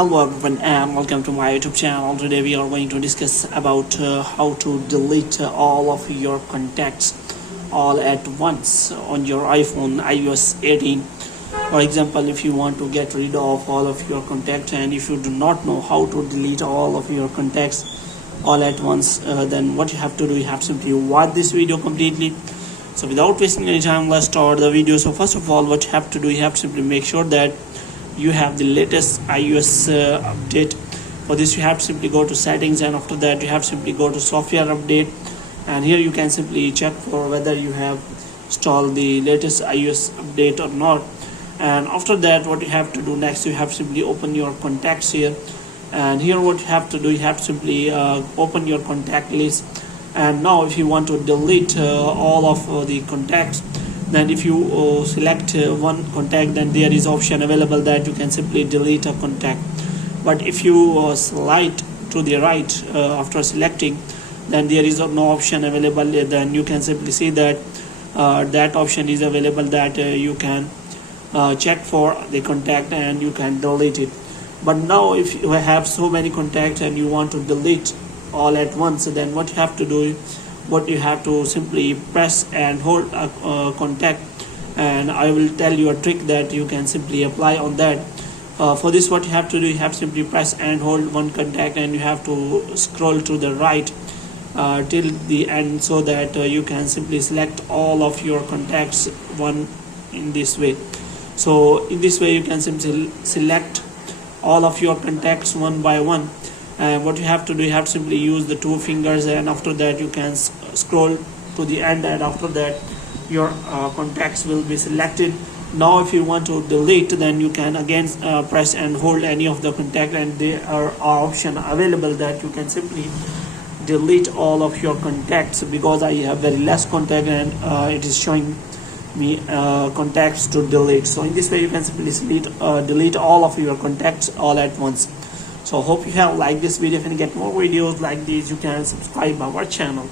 Hello everyone and welcome to my YouTube channel. Today we are going to discuss about how to delete all of your contacts all at once on your iPhone iOS 18. For example, if you want to get rid of all of your contacts and if you do not know how to delete all of your contacts all at once, then what you have to do, you have to simply watch this video completely. So without wasting any time, let's start the video. So first of all, what you have to do, you have to simply make sure that you have the latest iOS update. For this you have to simply go to settings, and after that you have to simply go to software update, and here you can simply check for whether you have installed the latest iOS update or not. And after that, what you have to do next, you have to simply open your contacts here, and here what you have to do, you have to simply open your contact list. And now if you want to delete all of the contacts, then if you select one contact, then there is option available that you can simply delete a contact. But if you slide to the right after selecting, then there is no option available. Then you can simply see that that option is available, that you can check for the contact and you can delete it. But now if you have so many contacts and you want to delete all at once, then what you have to do, what you have to simply press and hold a contact, and I will tell you a trick that you can simply apply on that. For this, what you have to do, you have to simply press and hold one contact, and you have to scroll to the right till the end, so that you can simply select all of your contacts one in this way. So in this way you can simply select all of your contacts one by one. And what you have to do, you have to simply use the two fingers, and after that you can scroll to the end, and after that your contacts will be selected. Now if you want to delete, then you can again press and hold any of the contact, and there are option available that you can simply delete all of your contacts. Because I have very less contact, and it is showing me contacts to delete. So in this way you can simply delete all of your contacts all at once. So hope you have liked this video. If you get more videos like these, you can subscribe our channel.